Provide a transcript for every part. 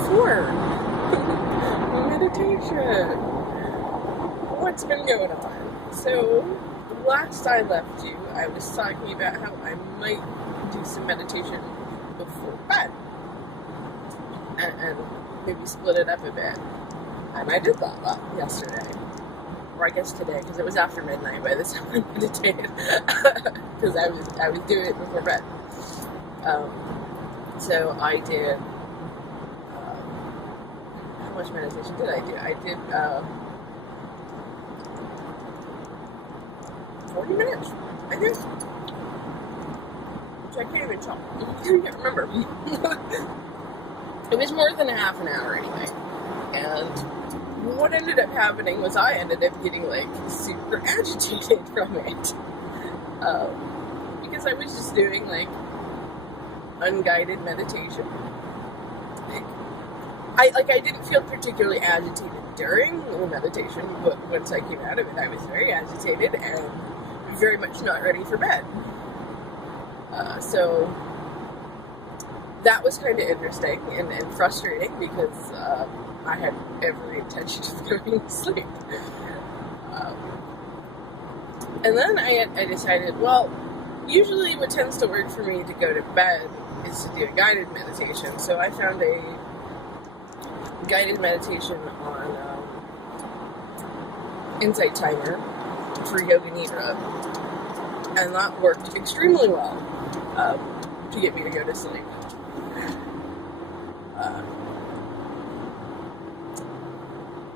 before meditation. What's been going on? So, last I left you, I was talking about how I might do some meditation before bed. And maybe split it up a bit. And I did that yesterday. Or I guess today, because it was after midnight by the time I meditated. Because I was doing it before bed. So I did, how much meditation did I do? I did 40 minutes, I guess. Which I can't even tell. I can't remember. It was more than a half an hour anyway. And what ended up happening was I ended up getting super agitated from it. Because I was just doing unguided meditation. I didn't feel particularly agitated during the meditation, but once I came out of it, I was very agitated and very much not ready for bed. So that was kind of interesting and frustrating because I had every intention of going to sleep. And then I decided, well, usually what tends to work for me to go to bed is to do a guided meditation. So I found a guided meditation on Insight Timer for Yoga Nidra. And that worked extremely well to get me to go to sleep.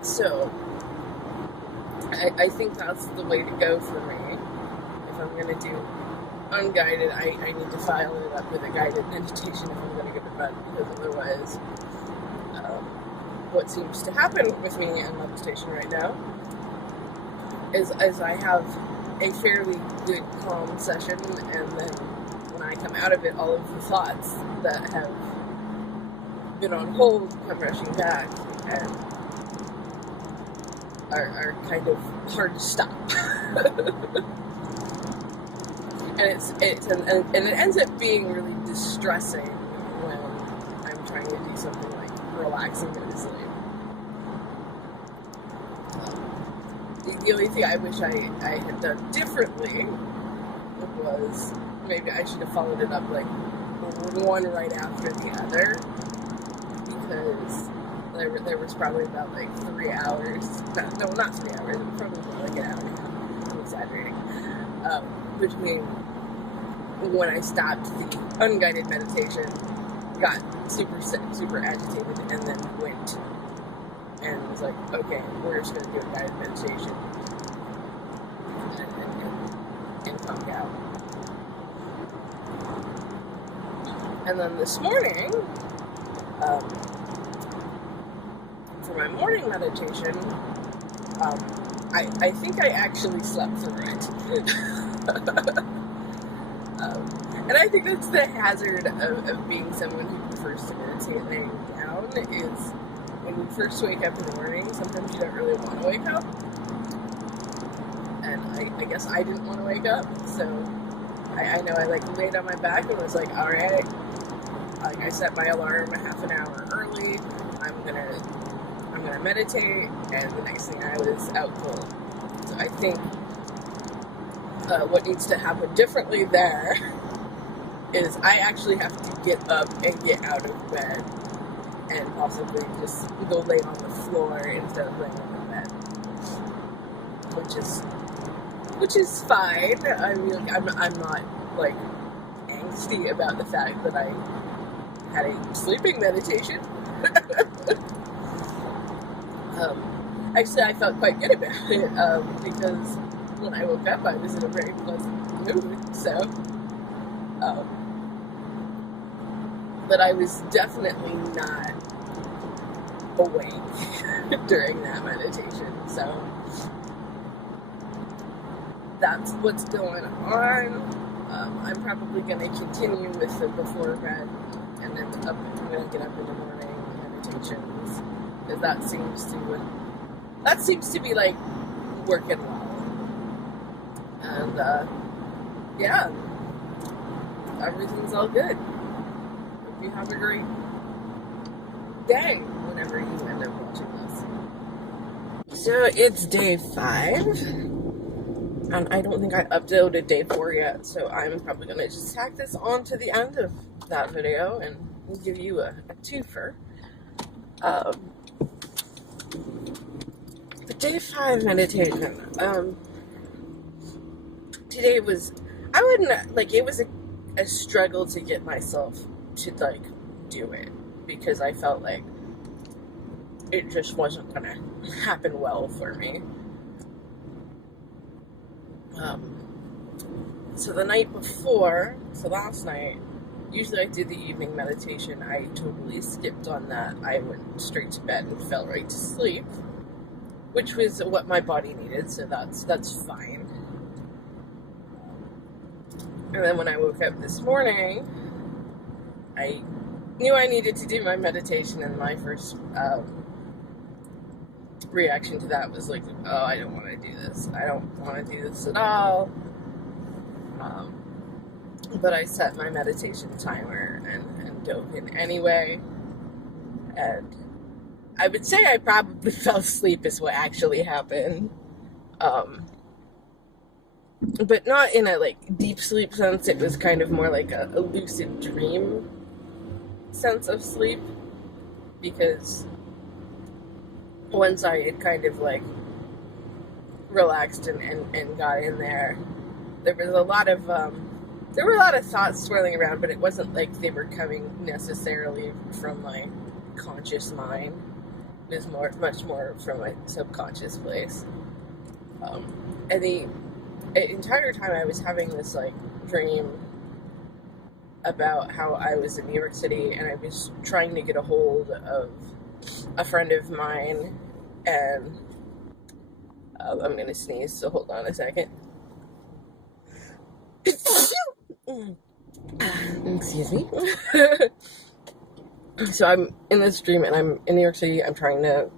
So I think that's the way to go for me. If I'm going to do unguided, I need to file it up with a guided meditation if I'm going to go to bed, because otherwise what seems to happen with me in meditation right now is I have a fairly good calm session, and then when I come out of it, all of the thoughts that have been on hold come rushing back and are kind of hard to stop. And it ends up being really distressing when I'm trying to do something relax and go to sleep. The only thing I wish I had done differently was maybe I should have followed it up one right after the other, because there was probably about 3 hours, no, not 3 hours, it was probably more an hour and a half, I'm exaggerating, between when I stopped the unguided meditation, got super sick, super agitated, and then went and was like, okay, we're just going to do a guided meditation and calm down. And then this morning, for my morning meditation, I think I actually slept through it. And I think that's the hazard of being someone who prefers to meditate laying down, is when you first wake up in the morning, sometimes you don't really want to wake up. And I guess I didn't want to wake up, so I know I laid on my back and was alright, I set my alarm a half an hour early, I'm gonna meditate, and the next thing I was out cold. So I think what needs to happen differently there is I actually have to get up and get out of bed and possibly just go lay on the floor instead of laying on the bed, which is fine. I'm not angsty about the fact that I had a sleeping meditation. Actually, I felt quite good about it because when I woke up, I was in a very pleasant mood. So, but I was definitely not awake during that meditation. So that's what's going on. I'm probably going to continue with the before bed and then I'm going to get up in the morning meditations, because that seems to be working well. And yeah, everything's all good. Hope you have a great day whenever you end up watching this. So it's day 5, and I don't think I uploaded day 4 yet, so I'm probably going to just tack this on to the end of that video and give you a twofer. The day 5 meditation. Today was, I wouldn't, like, it was a struggle to get myself to, like, do it, because I felt like it just wasn't gonna happen well for me. So the night before, so last night, usually I do the evening meditation. I totally skipped on that. I went straight to bed and fell right to sleep, which was what my body needed, so that's fine. And then when I woke up this morning, I knew I needed to do my meditation, and my first reaction to that was like, oh, I don't want to do this. I don't want to do this at all. But I set my meditation timer and dove in anyway. And I would say I probably fell asleep is what actually happened. But not in a, like, deep sleep sense. It was kind of more like a lucid dream sense of sleep, because once I had kind of, like, relaxed and got in there, there was a lot of there were a lot of thoughts swirling around, but it wasn't like they were coming necessarily from my conscious mind. It was much more from my subconscious place. And the entire time I was having this, like, dream about how I was in New York City, and I was trying to get a hold of a friend of mine, and I'm gonna sneeze, so hold on a second. Excuse me. So I'm in this dream, and I'm in New York City. I'm trying to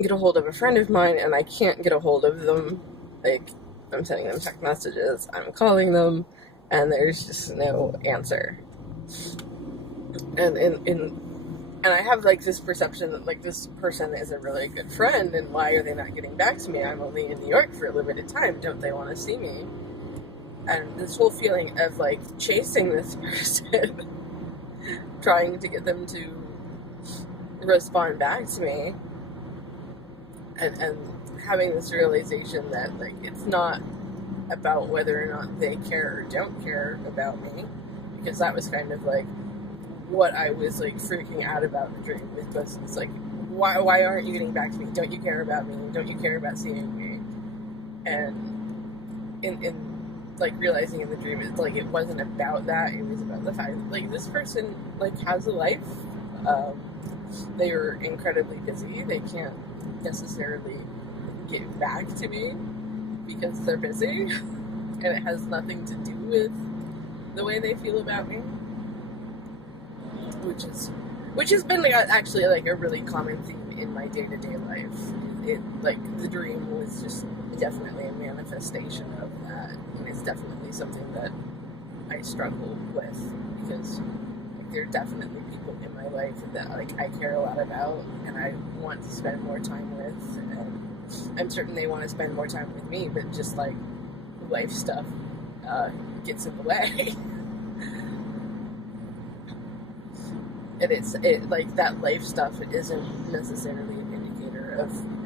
get a hold of a friend of mine, and I can't get a hold of them. Like, I'm sending them text messages, I'm calling them, and there's just no answer. And I have, like, this perception that, like, this person is a really good friend, and why are they not getting back to me? I'm only in New York for a limited time. Don't they want to see me? And this whole feeling of, like, chasing this person, trying to get them to respond back to me, and having this realization that, like, it's not about whether or not they care or don't care about me, because that was kind of, like, what I was, like, freaking out about in the dream. It's like, why aren't you getting back to me? Don't you care about me? Don't you care about seeing me? And in like, realizing in the dream, it's like, it wasn't about that. It was about the fact that, like, this person, like, has a life. They are incredibly busy. They can't necessarily get back to me because they're busy, and it has nothing to do with the way they feel about me. Which has been, like, actually, like, a really common theme in my day-to-day life. It, like, the dream was just definitely a manifestation of that, and it's definitely something that I struggle with, because, like, there are definitely people in my life that, like, I care a lot about, and I want to spend more time with, and I'm certain they want to spend more time with me, but just, like, life stuff gets in the way. And like, that life stuff isn't necessarily an indicator of